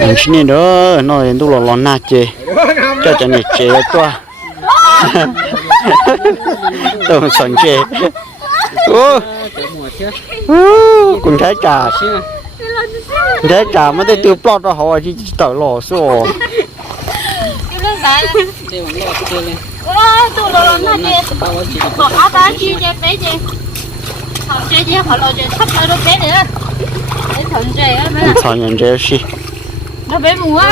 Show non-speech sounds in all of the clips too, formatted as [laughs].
anh xin đi đó nó đến tu lò lò na chê cho cho này chê to tôi sẵn chê ô ô cũng thấy cả thấy cả mà tôi tiêu plot ra họ chỉ tờ lò số lo chơi chị? họ chơi lo chơi sắp tới nó bé nữa để thuận chơi á mấy nhận chê xí nó bé mùa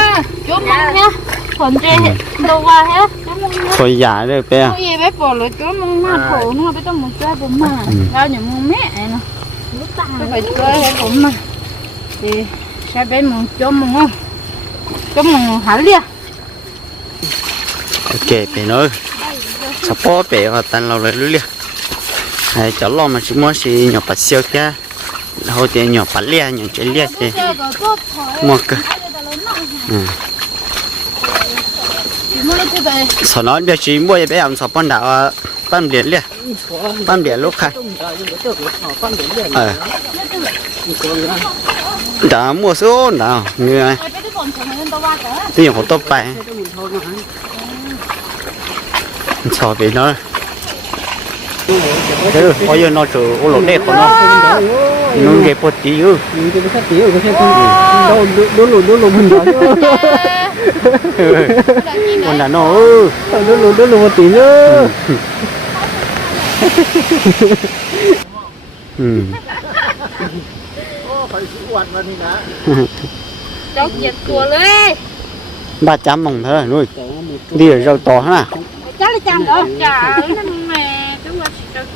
chú mong nhá. Thuận chơi đâu qua hết chú mong nhá. Thôi giả đấy bé có gì bé bỏ lại chú mong mà khổ nó bé trong một chơi bụng mà bao nhiêu mong mẹ nó cái phải chơi hết bụng mà. Thì sao bé mong chú mong không? Chú mong hả liền ok bé nữa sao bỏ bé và tan lâu lại luôn hay cháu lo mà chỉ muốn xí nhỏ bát siêu kia. Hồi tiền nhỏ bát lia nhỏ chế lia thì mua cơ sau đó giờ chỉ mua bé ăn sập bán đảo bán ờ, điện liền. Ban điện lúc khai. Tung ra nhưng mà tôi cũng họ phân đến liền. ờ Có người ăn. đã bây giờ nó tốt ô lộn đẹp của nó ăn. so với nó thế rồi bây giờ nó chủ ô lô đây của nó nó cái bột tí ư Mình cái sắp tí rồi cái không đâu đố lùn đố lùn mình đó còn là nó ư. Đố lùn đố lùn một tí nữa ừ. Cháu giật cua lên ba trăm mong thôi nuôi. Đi ở rau to hả cháu lấy chăm đó chả nó mẹ chú qua cháu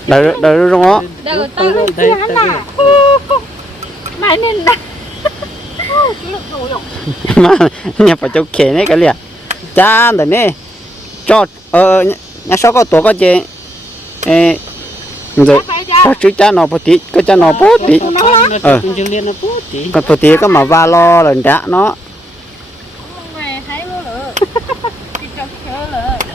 đợi đợi trong đó đợi tao lên chưa hắn à [laughs] mày nên rồi [laughs] mà nhà phải cho kẻ này cái liền. Cha đợi nè. Cho ờ nhà sau có tổ có chị. Ê rồi có chữ cha nó bố tí có cha nó bố tí. Ờ. Còn bố tí có mà va lo lần đã nó mẹ thấy luôn rồi chỉ cho chơi rồi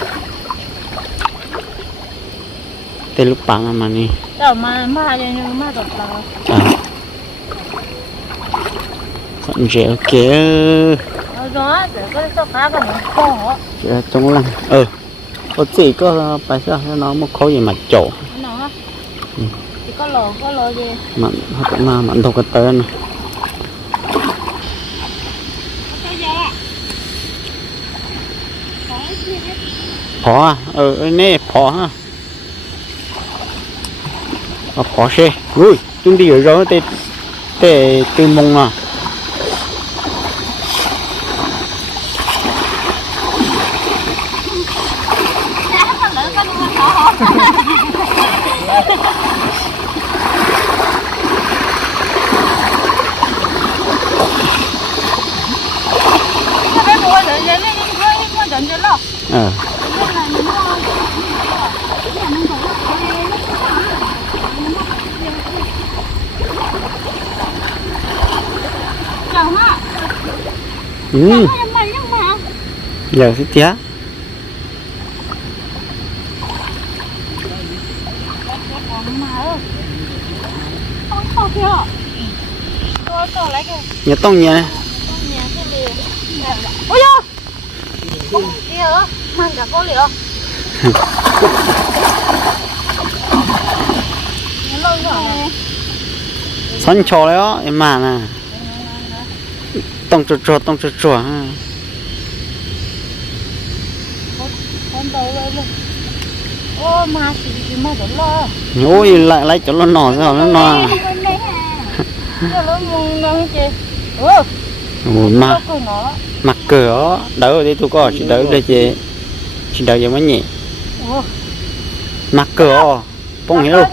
nói chết đây lọ nó nào chúng nó làm gì rồi chúng mình chơi à mua đó mua sơ sơ này họ chỉ mua một cái hai tên lúc bằng mà nè đâu mà mà giờ như mà đọc là à. Còn rẻ kia. Nó gió để có số cá và nó khô rẻ trong lăng ờ có gì có bài sao? Nó một khối gì mà chỗ. Nó á chỉ có lò có lò gì? Mặn hoặc mà mặn thuộc cái tên à phó à? Ờ, nè phó ha Ờ, khó xe. Ui chúng đi ở rồi tê tê tê mông à cái bé mua rồi giờ nó nó nó định cho nó ờ chào ha ừ. Giờ cái tía nhà tông nhà này ôi không gì hả mang cả có liệu [laughs] sẵn cho đấy đó em mà nè tông cho cho tông cho cho ha con đầu lên luôn tông mà gì gì mà đổ ha ôi lại lại cho nó nọ sao nó nọ Cái chị mà cười mặc cửa đỡ đi tôi có chỉ đỡ đây chị chỉ đỡ giống nhỉ? Ủa. mặc cửa bông hiểu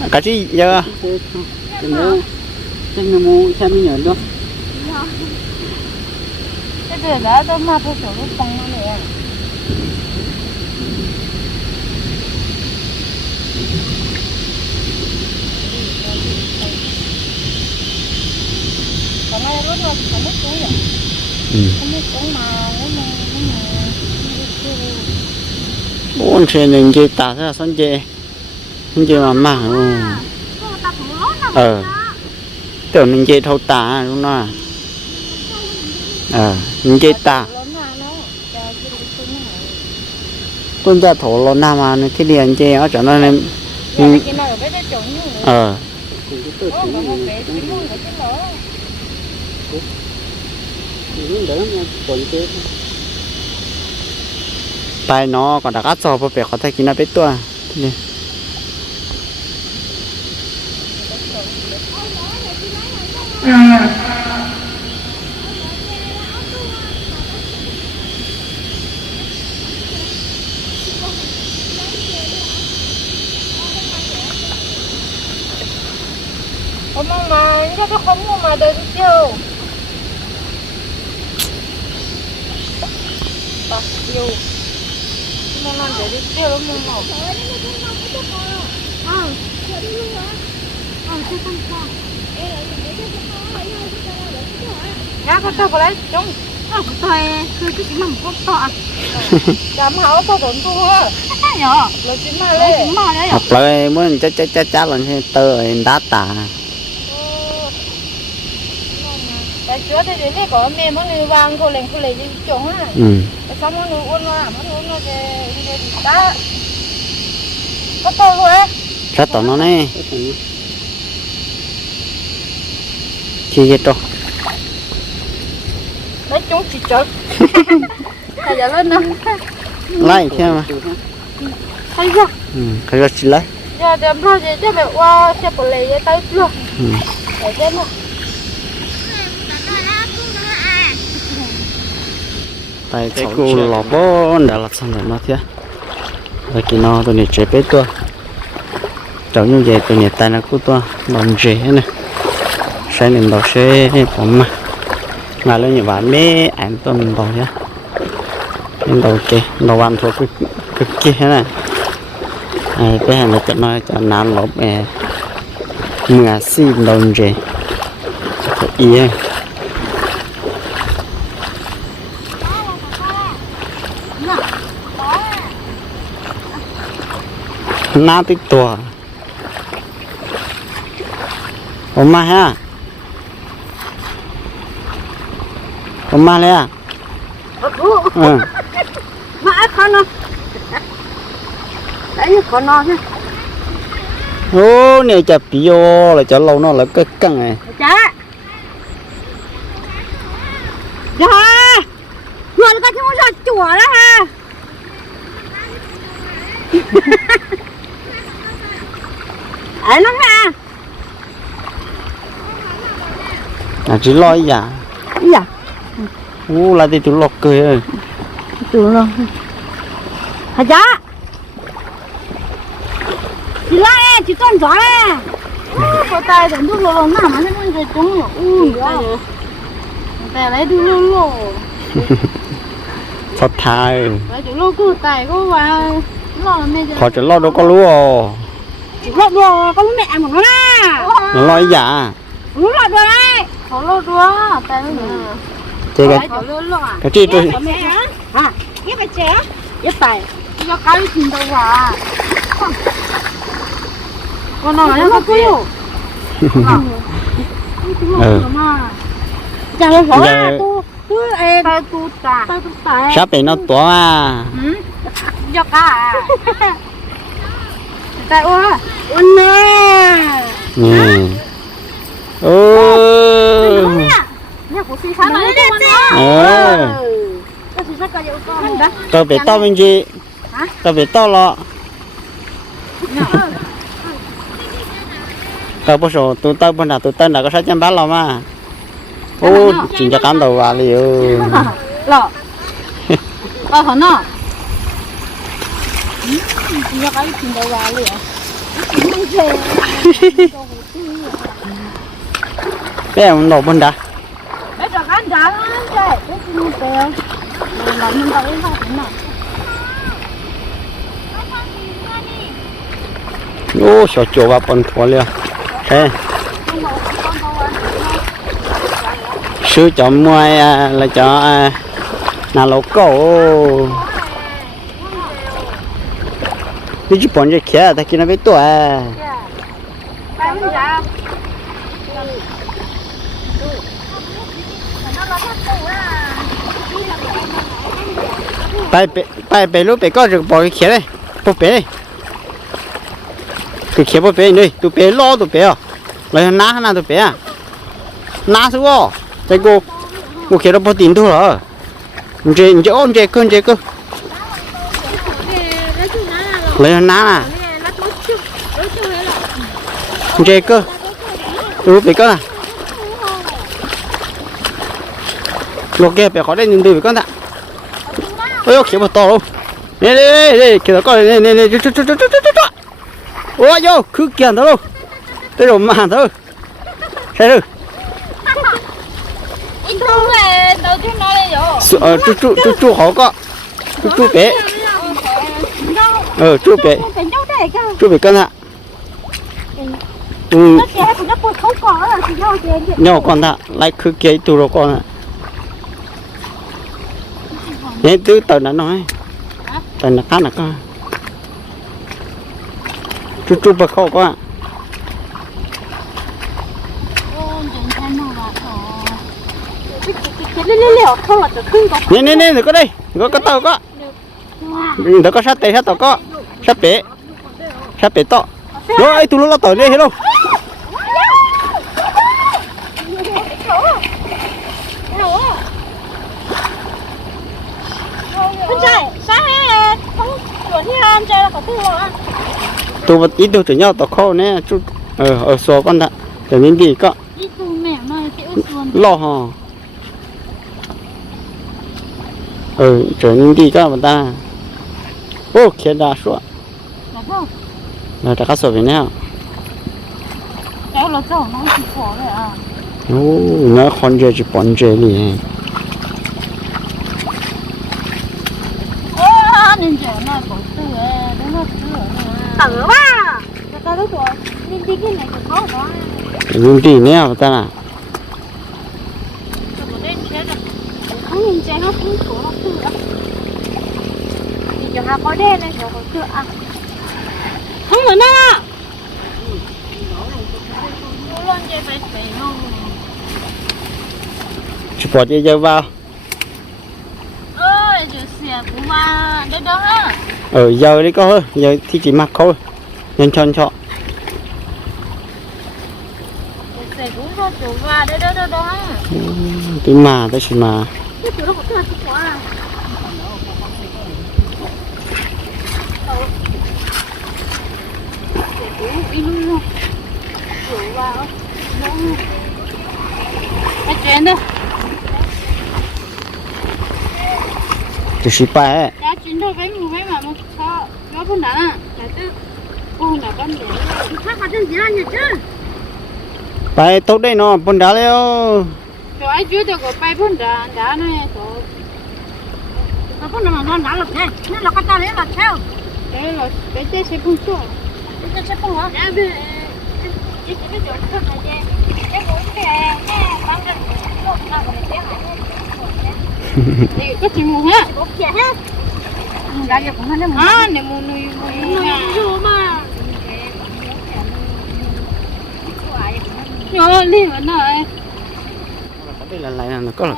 Ờ, cái cá nó có cả chi giờ Cái nữa Chân nó mua sao mới nhận đó cái đời đã tôi mà tôi sửa lúc phong nó nè. Còn ai lúc nào không biết túi à ừ. không biết túi mà nếu mà nếu mà bốn xe nên chơi tả ra sân chơi sân chơi mà mà ờ tưởng nên chơi thâu tả đúng không ờ nên chơi tả. Lớn mà nó chờ cái túi này tuân ra thổ lô nam mà nó cái điện chơi ở chỗ nó nên Giờ cái nào ở bên đây trống như ờ. Cũng cái Ồ, có một bé tí luôn ở trên đó Cũng đỡ nha Còn cái tay nó còn đã cắt sò vào bể khó thay kia nó biết tua. Thế nên, 엄마 마 이제 또 건모 마다 주죠. 박요. 엄마 내 주죠 엄마. 야, 갔다 ยาก็ต้องอะไยจงอ้าวตาคือที่มันก็ต่อจำเขาตัวผนตัวเหรอเราจิ้มาเลยจิ้มมาเลยหรอเลมึงจะจะจะจะหลังเตอร์อดาตตาแต่เชื้อที่เดี๋ยวนี้ก็มย์มันเลยวางคนเลยคนเลยจะจงอะแต่ซ้ำมันอ้วนว่ามันอ้วนว่าจะจะตาก็โตเลยชัดต่อน้องนี่ที่จะโต chúng chỉ chở [laughs] thay giờ lên nè lại thế mà thay giờ cái đó chỉ lấy. Giờ đem ra gì cho mẹ qua xe lấy tới chưa? Ừ. Để trên nè tay cái cô lò bó đã là xong rồi nó thế rồi cái nó tụi này chế bếp tua. Cháu như vậy tụi này tay nó cứ tua. Làm chế này. Sẽ nên đầu sẽ bỏ mà mà lên như vậy mấy ảnh tôm mình đầu nhá. Em đầu kì đầu ăn thuộc cực cực kì thế này. À, cái hàng này cho nó cho nam lốp eh mưa xì đồn chế thật yên na tích Ôm mà ha? Oma le à? Ừ. Mà ai khó nó đấy khó nó chứ ô này chả bio là cho lâu nó là cái căng này. Chả dạ. Rồi có chúng nó chùa đó ha. [laughs] Ấy nó ha. À chỉ lo gì à dạ ô là thì tụi lọt cười ơi. Tưởng rồi hả chả? Chị la nè chị con chó nè có tay thì đu lô nào mà nó muốn gì cũng được ui tay lấy đu lô lô [laughs] thật thà lấy chỗ lô cứ tay có và lo họ chỉ lo đâu có lúa. Lô đùa có mẹ một nó nè nó lo gì à lô đùa đấy. Có lô đùa tay nó nữa chơi cái chỗ lô lô à? Cái chi tôi mẹ hả? Nhếp cái chế nhếp tay cho cái gì đâu à? Con nó nó có cái ừ. chả nó bỏ Giờ- tu tu em. Tay tu ta tay tu ta sắp bị nó to à. Ừ. Cho cả tay ô ô nè ừ ừ nhà của chị sáng này con ờ nó chị sáng cái gì con đó tao bị to bên gì Hả? tao bị to lọ tao bớt số tụi tao bên nào tụi tao là có sáu trăm bát lo mà ô chỉ cho cán đầu vào liền lọ ờ hả nó nhớ cái chuyện đâu vào liền bé ông nổ bên đã Để cho khán giả nó chơi, để cho nó mình nào. ô chỗ vào thua liền thế. Sư cho mua à, là cho à, là lỗ cổ đi chụp bọn cho kia ta kia nó biết tuổi à. Khán giả. lúc bé có được bỏ cái kia đây. Bỏ bé cái kia bỏ bé đây tụi bé lo tụi bé à. Lấy ná bé à? Ná xuống, à cái cô cô kia nó bỏ tiền thôi rồi chơi chơi ôn chơi cơn chơi cơ. Lấy ná à chơi cơ. Tụi bé có à lúc kia bé có đây bé ạ 哎呦，看不到喽！来来来来，给他过来来来来，抓抓抓抓抓抓抓！哇哟，可捡到喽！对着我们馒头，馒头。你都来，都去哪里游？呃，住住住住好个，住住北。呃，住北。住北干啥？嗯。你要光大，来去给多少光呢？Không là đầu tiên nói đây rồi. ờ chú chú chú chú họ có. Chú chú bé ờ chú bé Cái nhau đây cơ. chú bé cân ạ ừ Nó kẻ của nó bột không có là chỉ do kẻ gì. nhỏ con ạ lại cứ kia tụ rồi con ạ nè từ tờ nó nói tờ nó khác là con chú chú bà khâu con ạ Ôn chừng thanh nó là Cái cái cái liều không là được khưng có. nè nè nè có đây có có tàu có đó có sát tê sát tàu có sát bé sát bé to rồi ai tụ nó tàu đây hello Con trai, sáng hè không chuẩn như ăn chơi là có tư rồi. tụ vật ít tụ chỉ nhau tàu khâu nè chú ờ ở số con đã để mình đi có Đi từ mẹ nó cái xuân. lo hò ừ trở nên đi các bạn ta ô kia đã số Là không? là đã có số về nào Kéo là cháu nó chỉ khó đấy à. ô nó con chơi chỉ bọn chơi đi Ơ, nên chờ nó có tư ấy, đúng không? Tư Tử mà. Người ta lúc rồi, nên đi cái này cũng khó quá. mình đi nè bạn ta là Không nhìn chơi nó cũng khó nó tư á. Thì cho hai có đen này, cho có tư à. Không phải nào. Luôn chơi phải phải không? chỉ bỏ chơi chơi vào ơi giờ xỉa cũng mà đó đó ha. Ở giờ đi có giờ thì chỉ mặc thôi. Nhân chân cho giờ xỉa cũng có chỗ và đó đó đó đó ha cái mà đây chỉ mà cái chỗ đó có thật quá xỉa cũng đi luôn luôn chỗ vào đó cái chuyện đó chỉ chỉ bài đã chuyện thôi với người với mà một sao nó không đã là tư cô là con đẻ khác mà chân gì là nhỉ chứ bài tốt đây nó bọn đá leo chỗ ai chưa được có bay phun đã đã này chỗ nó phun mà nó đã lật này nên là con ta lấy lật theo đấy là cái chế sẽ phun xuống cái chế sẽ phun hả dạ bị cái cái chỗ thấp này chứ cái bố cái cái băng cái lúc nào còn cái này cái gì mù ha bố kia ha đã giờ cũng hết à nếu mù nuôi nuôi nuôi mà đi mà nói đây là lại là nó có là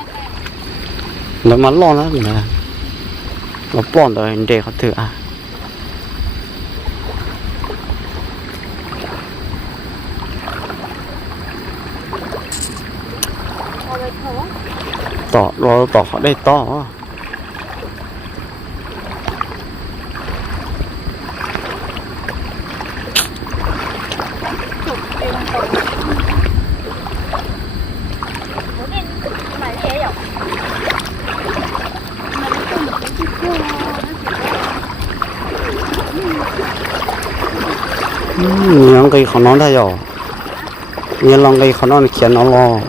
nó mà lo nó là nó bọn rồi để họ thử à. ต่อรอต่อได้ต่อ你啷个好难的哟？你啷个好难的，难咯。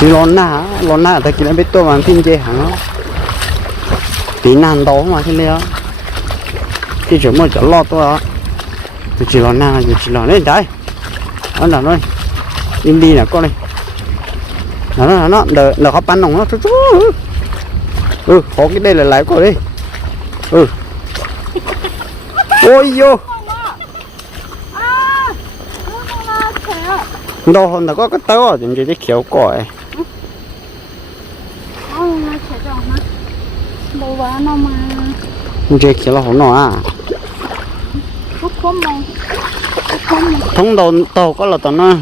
Chỉ lo na lo na ta kia biết tôi mà tin chơi hả tí nan đó mà thế này cái chỗ mà chỗ lo tôi á. Tôi chỉ lo na tôi chỉ lo đấy đấy anh nào đây in đi là con này. Nó nó nó đợi đợi họ bắn nó chút chút ừ có cái đây là lái của đi. Ừ. Ôi vô là đâu hôm nào có cái tớ ở trên cái kiểu còi nó là thế rồi mà nó mà. Cái kiểu là hỗn à? Phúc không mong Phúc không mong thông đầu tàu có là tao nó?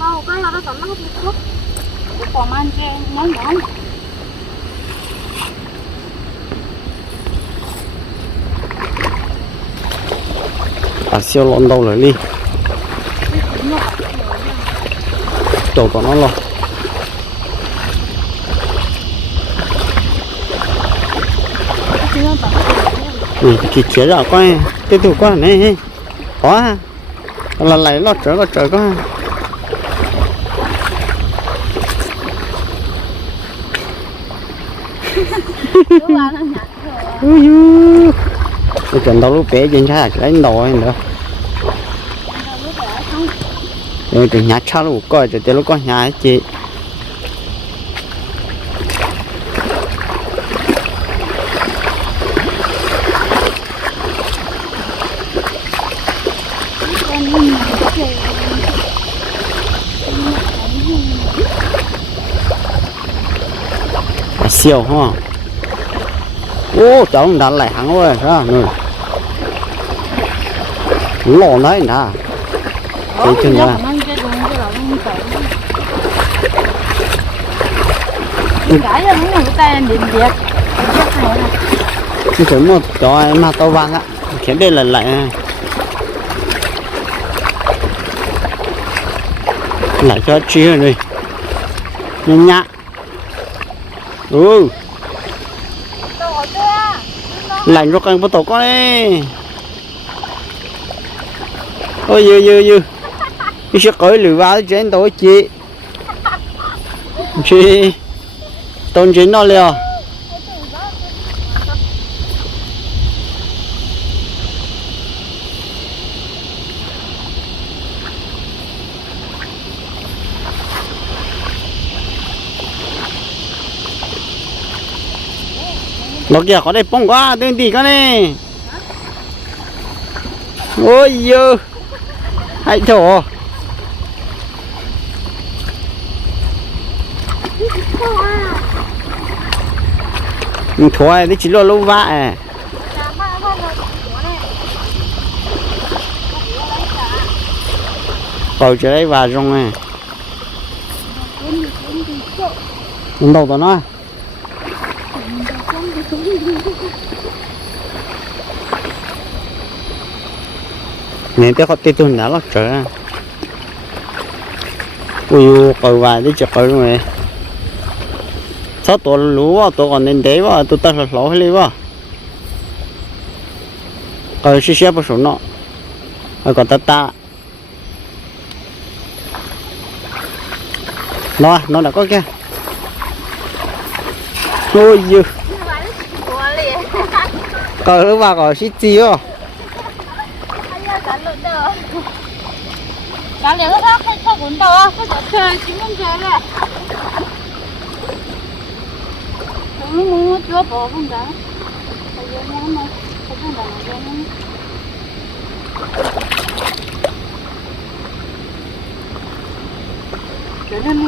Đâu cái là nó tận nó không phúc Phúc còn ăn chê Nói nhỏ à siêu lon đâu rồi đi. Tàu tao nó lo Chứ nó tận ừ thì chế ra coi tiếp tục coi này à? quá là lấy lọt trở lọt trở coi ui ui. Cái chuyện đâu lúc bé trên xa lấy đồ nữa Lúc nhà cha lúc coi rồi từ lúc có nhà chị Con nhìn chê à siêu ha ô cháu đã lại hàng rồi sao nữa lò đấy nè Ủa, chân ra. cái là Cái là muốn người ta điện việc. Cái chỗ mà cho mà tao vàng á. Khiến đây là lại lại cho chia rồi đi. Nhanh nhá ừ. Lạnh rồi càng bắt đầu con đi ôi dư dư dư. Cái sẽ cởi lửa vào trên tôi chị. Chị. Tôn chính nó liều nó kia có đây, bông quá, tên gì con này? Ôi dơ. Hãy thổ. Thôi đấy chỉ lo lâu vạ à cầu trở đấy vào trong này. Đâu đó nó Nhìn tới có tê tuần đã lắc trở ra. Ui cầu vài đi chụp cầu rồi Sao tổ lú á, tổ còn nên đế quá, tổ ta là lỗ hay lý quá. Cầu xí xếp vào số nọ. Rồi còn ta ta. Nó, nó đã có kia Ôi dư. Cầu vào cầu xí chi á Cả liền nó khác không không cuốn đầu á, chơi, chỉ muốn chơi. Chúng nó muốn chúa nó mà không nó. Ừ, Cho nên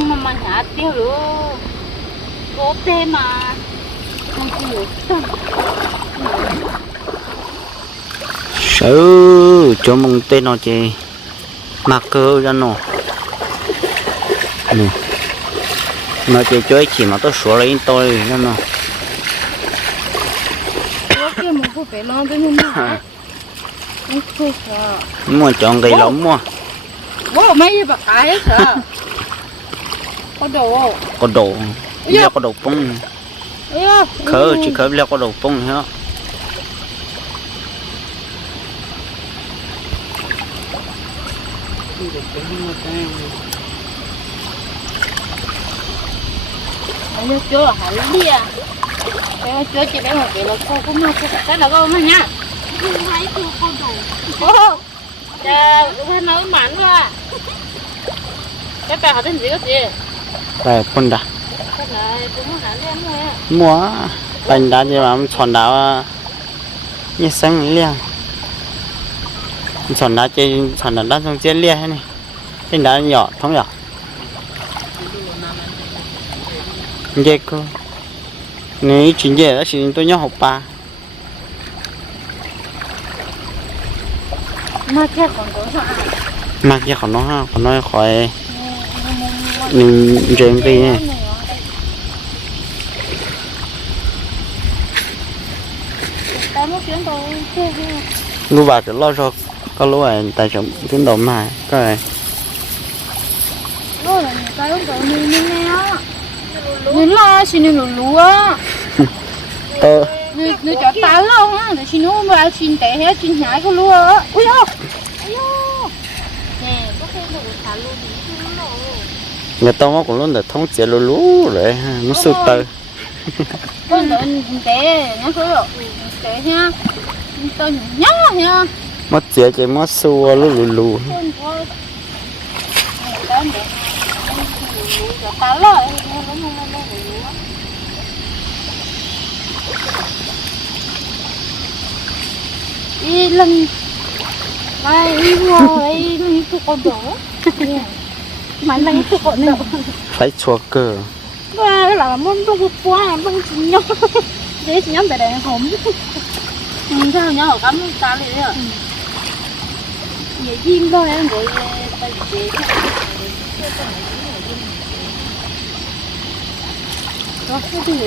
mà. Mong tên nó chê Mặc cơ ra nó nó chơi chơi chỉ mà tôi sửa lấy tôi nó thích à. mua chọn cây lắm mua. Bố mấy cái bạc cái hết. Có đồ. có đồ. Leo có đồ bông khớ chỉ khớ leo có đồ bông hết Anh nhớ chưa hả đi à. Bé chưa chị bé mà bé là cô cũng mua cái là cô mà nha. Thấy cô con đồ. Ô. Chà, cái nói mặn quá. Cái bà họ tên gì cái gì? đây bông đã Cái này cũng hẳn lên thôi á. mua bánh đá như mà chọn đá như sáng liền chọn đá chơi chọn đá đá trong chơi liền này bánh đá nhỏ thông nhỏ? Dễ cơ. Nếu chuyện dễ đó thì tôi nhớ học ba. Mà cái còn có sao? mặc cho nó ha còn nói khỏi mình chuyện gì kia kia. lúc bà sẽ lo cho có lúc này tại chồng tiến độ mà? Cái này Rồi là người ta có như như này á. Lo xin lù lù á. cho ta lo ha, để xin nó mà xin tệ hết xin nhái có lúa á. Ui nó nó. người ta mới cũng luôn được thống chế lú lú rồi nó sụt tơ Có đợi tệ nhá khứ rồi. Tệ ha. Tao nhá ha. mất chế chỉ mất xua lú lú đi lần mai đi mua ấy đi tụ con đổ mà lần tụ con đổ phải chua cơ. Và là muốn tụ cực quá bằng chín nhau thế chín nhau để để hổm mình sao nhau ở cắm cá liền đấy à vậy chim thôi em để tay chế đó cái